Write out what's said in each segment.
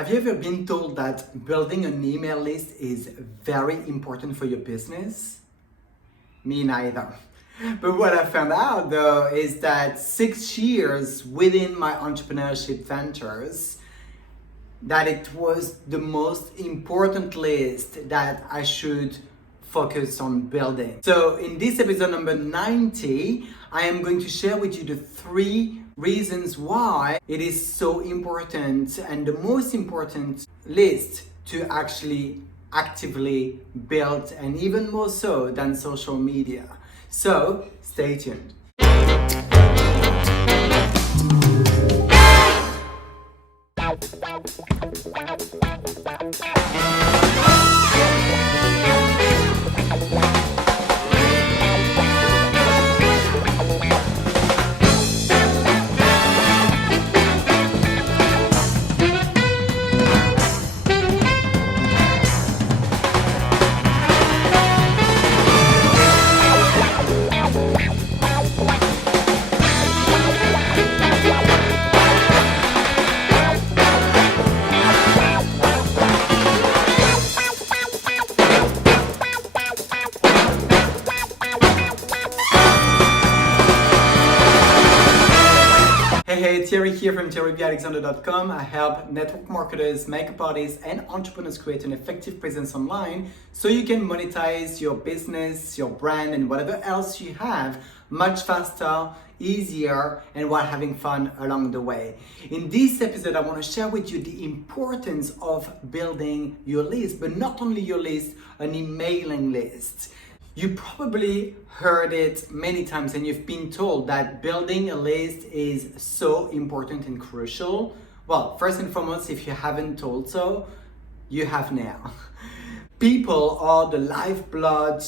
Have you ever been told that building an email list is very important for your business? Me neither. But what I found out though is that 6 years within my entrepreneurship ventures, that it was the most important list that I should focus on building. So in this episode number 90, I am going to share with you the 3 reasons why it is so important and the most important list to actually actively build, and even more so than social media. So stay tuned. Hey, Thierry here from thierryalexander.com. I help network marketers, makeup artists, and entrepreneurs create an effective presence online so you can monetize your business, your brand, and whatever else you have much faster, easier, and while having fun along the way. In this episode, I want to share with you the importance of building your list, but not only your list, an emailing list. You probably heard it many times and you've been told that building a list is so important and crucial. Well, first and foremost, if you haven't told so, you have now. People are the lifeblood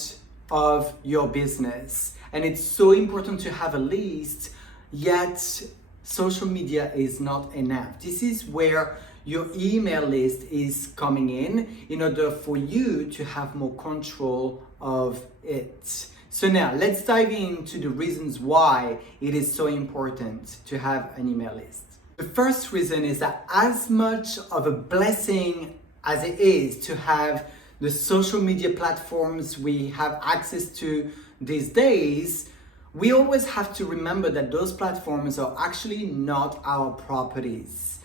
of your business, and it's so important to have a list, yet social media is not enough. This is where your email list is coming in order for you to have more control of it. So now let's dive into the reasons why it is so important to have an email list. The first reason is that as much of a blessing as it is to have the social media platforms we have access to these days, we always have to remember that those platforms are actually not our properties.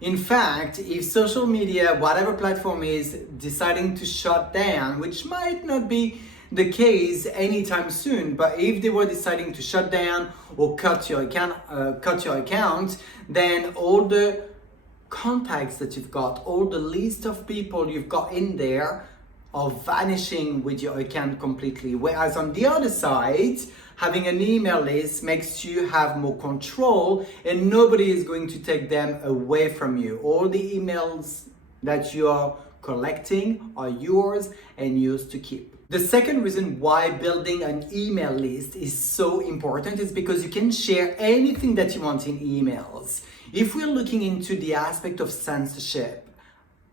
In fact, if social media, whatever platform is deciding to shut down, which might not be the case anytime soon, but if they were deciding to shut down or cut your account, then all the contacts that you've got, all the list of people you've got in there are vanishing with your account completely. Whereas on the other side, having an email list makes you have more control and nobody is going to take them away from you. All the emails that you are collecting are yours and yours to keep. The second reason why building an email list is so important is because you can share anything that you want in emails. If we're looking into the aspect of censorship,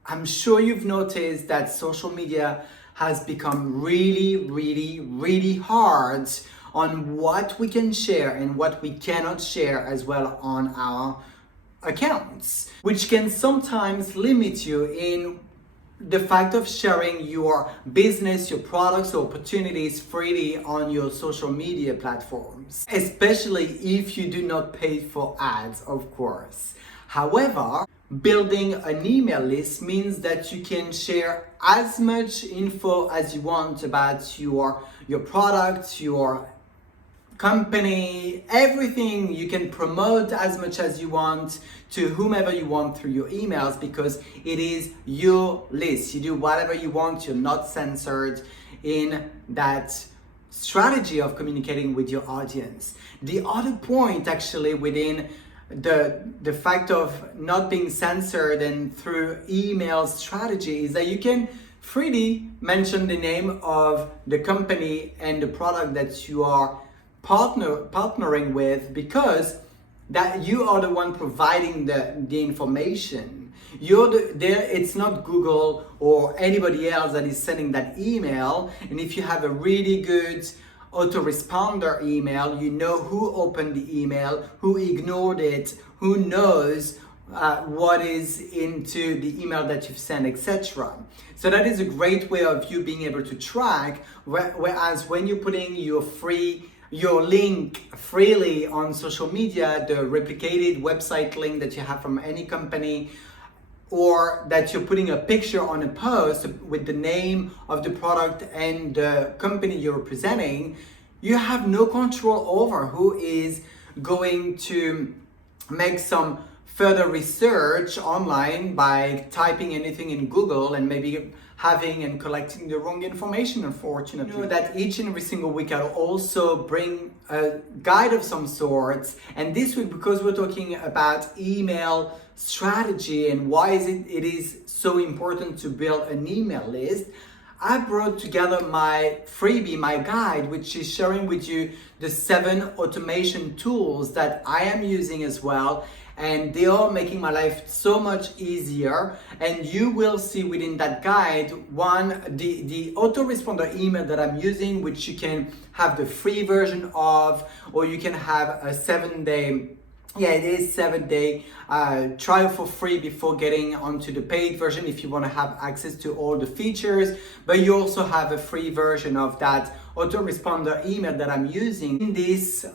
I'm sure you've noticed that social media has become really hard on what we can share and what we cannot share as well on our accounts, which can sometimes limit you in the fact of sharing your business, your products, or opportunities freely on your social media platforms, especially if you do not pay for ads, of course. However, building an email list means that you can share as much info as you want about your product, your company, everything. You can promote as much as you want to whomever you want through your emails because it is your list. You do whatever you want. You're not censored in that strategy of communicating with your audience. The other point actually within the fact of not being censored and through email strategy is that you can freely mention the name of the company and the product that you are partnering with, because that you are the one providing the information. It's not Google or anybody else that is sending that email. And if you have a really good autoresponder email, you know who opened the email, who ignored it, who knows what is into the email that you've sent, etc. So that is a great way of you being able to track, whereas when you're putting your link freely on social media, the replicated website link that you have from any company, or that you're putting a picture on a post with the name of the product and the company you're representing, you have no control over who is going to make some further research online by typing anything in Google and maybe having and collecting the wrong information, unfortunately. You know that each and every single week I'll also bring a guide of some sorts, and this week, because we're talking about email strategy and why it is so important to build an email list, I brought together my freebie, my guide, which is sharing with you the 7 automation tools that I am using as well, and they are making my life so much easier. And you will see within that guide the autoresponder email that I'm using, which you can have the free version of, or you can have a 7-day trial for free before getting onto the paid version if you want to have access to all the features. But you also have a free version of that autoresponder email that I'm using in this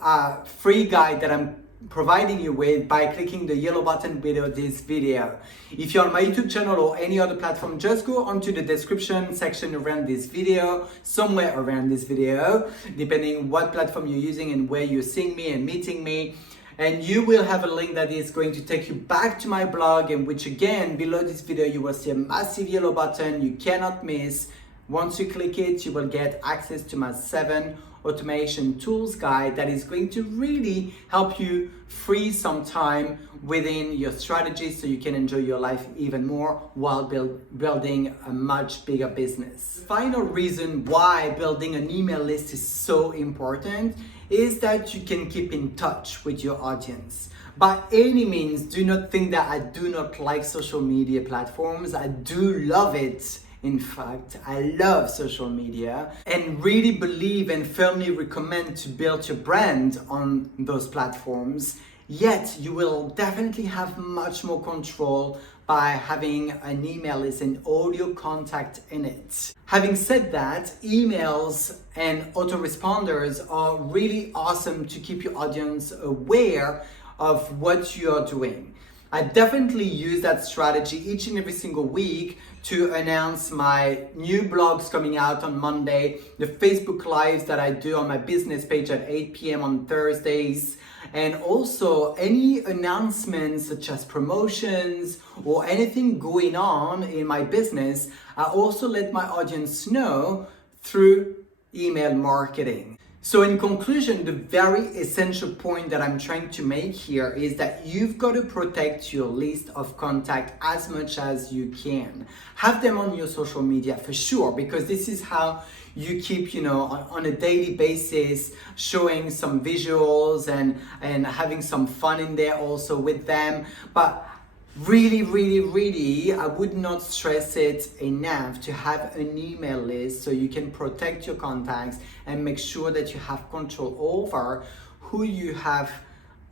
free guide that I'm providing you with by clicking the yellow button below this video. If you're on my YouTube channel or any other platform, just go onto the description section around this video, somewhere around this video, depending what platform you're using and where you're seeing me and meeting me. And you will have a link that is going to take you back to my blog, and which again, below this video, you will see a massive yellow button you cannot miss. Once you click it, you will get access to my 7 automation tools guide that is going to really help you free some time within your strategy so you can enjoy your life even more while building a much bigger business. The final reason why building an email list is so important is that you can keep in touch with your audience. By any means, do not think that I do not like social media platforms. I do love it. In fact, I love social media and really believe and firmly recommend to build your brand on those platforms. Yet you will definitely have much more control by having an email list and all your contact in it. Having said that, emails and autoresponders are really awesome to keep your audience aware of what you are doing. I definitely use that strategy each and every single week to announce my new blogs coming out on Monday, the Facebook Lives that I do on my business page at 8 p.m. on Thursdays, and also any announcements such as promotions or anything going on in my business. I also let my audience know through email marketing. So in conclusion, the very essential point that I'm trying to make here is that you've got to protect your list of contacts as much as you can. Have them on your social media for sure, because this is how you keep, on a daily basis showing some visuals and having some fun in there also with them. But really, I would not stress it enough to have an email list so you can protect your contacts and make sure that you have control over who you have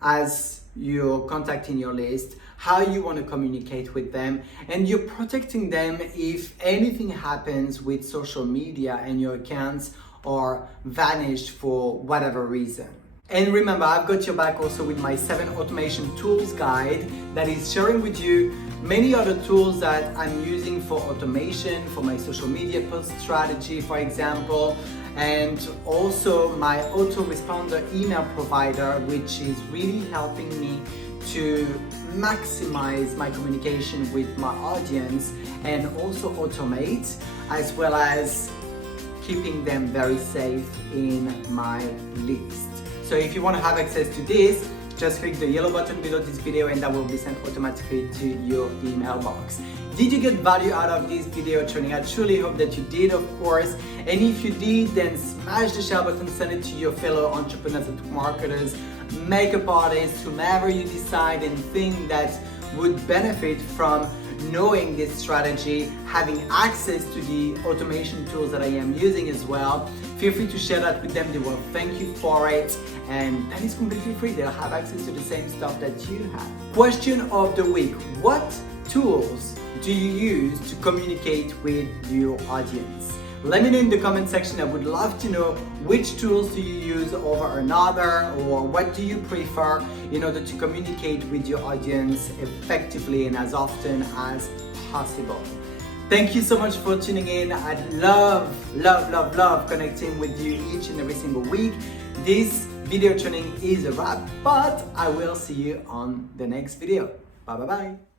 as your contact in your list, how you want to communicate with them, and you're protecting them if anything happens with social media and your accounts are vanished for whatever reason. And remember, I've got your back also with my 7 automation tools guide that is sharing with you many other tools that I'm using for automation, for my social media post strategy, for example, and also my autoresponder email provider, which is really helping me to maximize my communication with my audience and also automate, as well as keeping them very safe in my list. So if you want to have access to this, just click the yellow button below this video and that will be sent automatically to your email box. Did you get value out of this video training? I truly hope that you did, of course. And if you did, then smash the share button, send it to your fellow entrepreneurs and marketers, makeup artists, whomever you decide and think that would benefit from knowing this strategy, having access to the automation tools that I am using as well. feel free to share that with them. They will thank you for it, and that is completely free. They'll have access to the same stuff that you have. Question of the week: what tools do you use to communicate with your audience? Let me know in the comment section. I would love to know which tools do you use over another, or what do you prefer in order to communicate with your audience effectively and as often as possible. Thank you so much for tuning in. I'd love connecting with you each and every single week. This video training is a wrap, but I will see you on the next video. Bye.